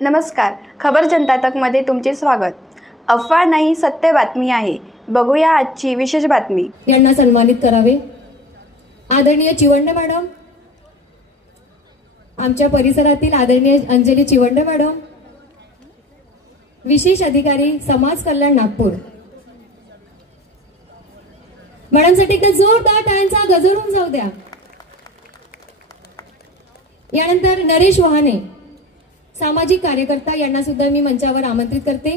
नमस्कार, खबर जनता तकमध्ये तुमचे स्वागत। अफवा नाही, सत्य बातमी आहे। बघूया आजची विशेष बातमी। यांना सन्मानित करावे। आदरणीय चिवंडे मॅडम, आमच्या परिसरातील आदरणीय अंजली चिवंडे मॅडम, विशेष अधिकारी समाज कल्याण नागपूर मॅडमसाठी एक जोरदार टाळ्यांचा गजर होऊन जाऊ द्या। यानंतर नरेश वहाने, सामाजिक कार्यकर्ता, यांना सुद्धा मी मंचावर आमंत्रित करते।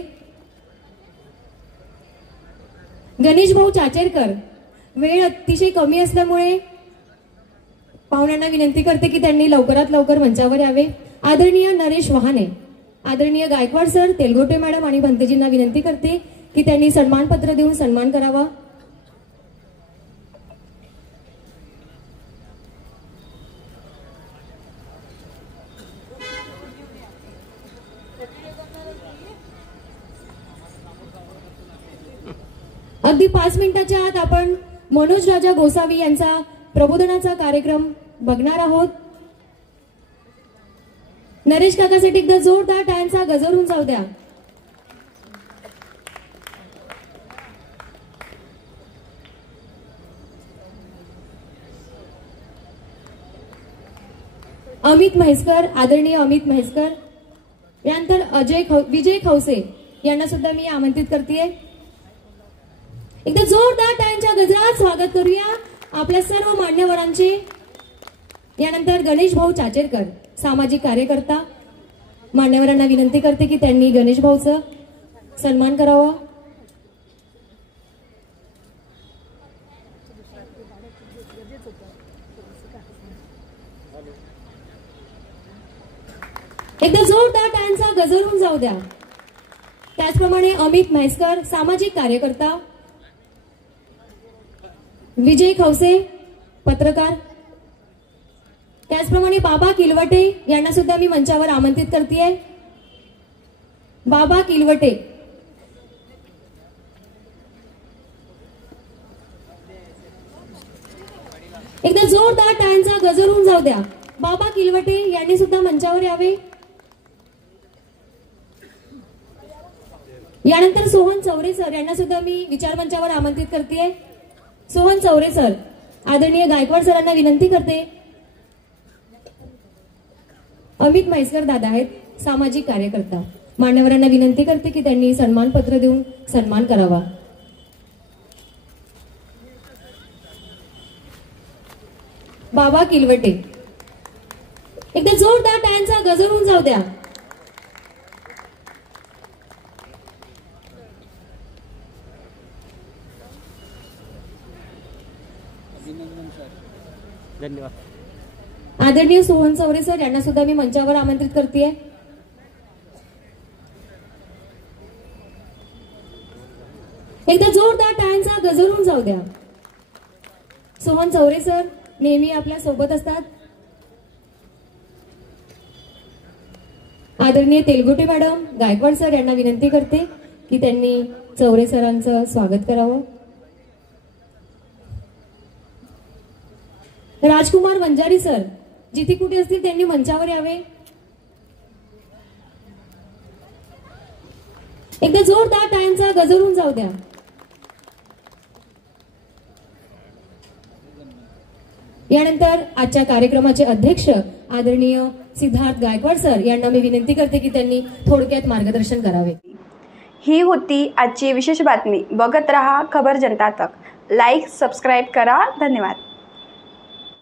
गणेश भाऊ चाचेरकर, वेळ अतिशय कमी असल्यामुळे पाहुण्यांना विनंती करते की त्यांनी लवकरात लवकर मंचावर यावे। आदरणीय नरेश वहाने, आदरणीय गायकवाड सर, तेलगोटे मॅडम आणि भंतेजींना विनंती करते की त्यांनी सन्मानपत्र देऊन सन्मान करावा। अगदी 5 मिनिटाच्या आत आपण मनोज राजा गोसावी यांचा प्रबोधनाचा कार्यक्रम बघणार आहोत। नरेश काकासाठी एकदा जोरदार टाळ्यांचा गजर होऊन जाऊ द्या। अमित म्हैसकर, आदरणीय अमित म्हैसकर, यानंतर विजय खवसे यांना सुद्धा मी आमंत्रित करते। एकदा जोरदार टाळ्यांच्या गजरात स्वागत करूया आपल्या सर्व मान्यवरांचे। यानंतर गणेश भाऊ चाचेरकर, सामाजिक कार्यकर्ता, मान्यवरांना विनंती करते की त्यांनी गणेश भाऊचा सन्मान करावा। एकदा जोरदार टाळ्यांचा गजर होऊन जाऊ द्या। त्याचप्रमाणे अमित म्हैसकर, सामाजिक कार्यकर्ता, विजय खवसे, पत्रकार, त्याचप्रमाणे बाबा किलवटे यांना सुद्धा मी मंचावर आमंत्रित करते। बाबा किलवटे, एकदा जोरदार टाळ्यांचा गजर होऊन जाऊ द्या। बाबा किलवटे यांनी सुद्धा मंचावर यावे। यानंतर सोहन चौरे सर यांना सुद्धा मी विचार मंचावर आमंत्रित करते। सोहन चौरे सर, आदरणीय गायकवाड सरांना विनंती करते। अमित म्हैसकर दादा आहेत, सामाजिक कार्यकर्ता, मान्यवरांना विनंती करते की त्यांनी सन्मानपत्र देऊन सन्मान करावा। बाबा किलवटे, एकदा जोरदार टाळ्यांचा गजर होऊन जाऊ द्या। धन्यवाद। आदरणीय सोहन चौरे सर यांना सुद्धा मी मंचावर आमंत्रित करते। एकदा जोरदार टाळ्यांचा गजर होऊन जाऊ द्या। सोहन चौरे सर नेहमी आपल्या सोबत असतात। आदरणीय तेलगोटे मॅडम, गायकवाड सर यांना विनंती करते की त्यांनी चौरे सरांचं स्वागत करावं। राजकुमार वंजारी सर जिथे कुठे असतील त्यांनी मंचावर यावे। एकदा जोरदार टाळ्यांचा गजर होऊन जाऊ द्या। यानंतर आजच्या कार्यक्रमाचे अध्यक्ष आदरणीय सिद्धार्थ गायकवाड सर यांना मी विनंती करते की त्यांनी थोडक्यात मार्गदर्शन करावे। ही होती आजची विशेष बातमी। बघत रहा खबर जनता तक। लाईक, सबस्क्राईब करा। धन्यवाद।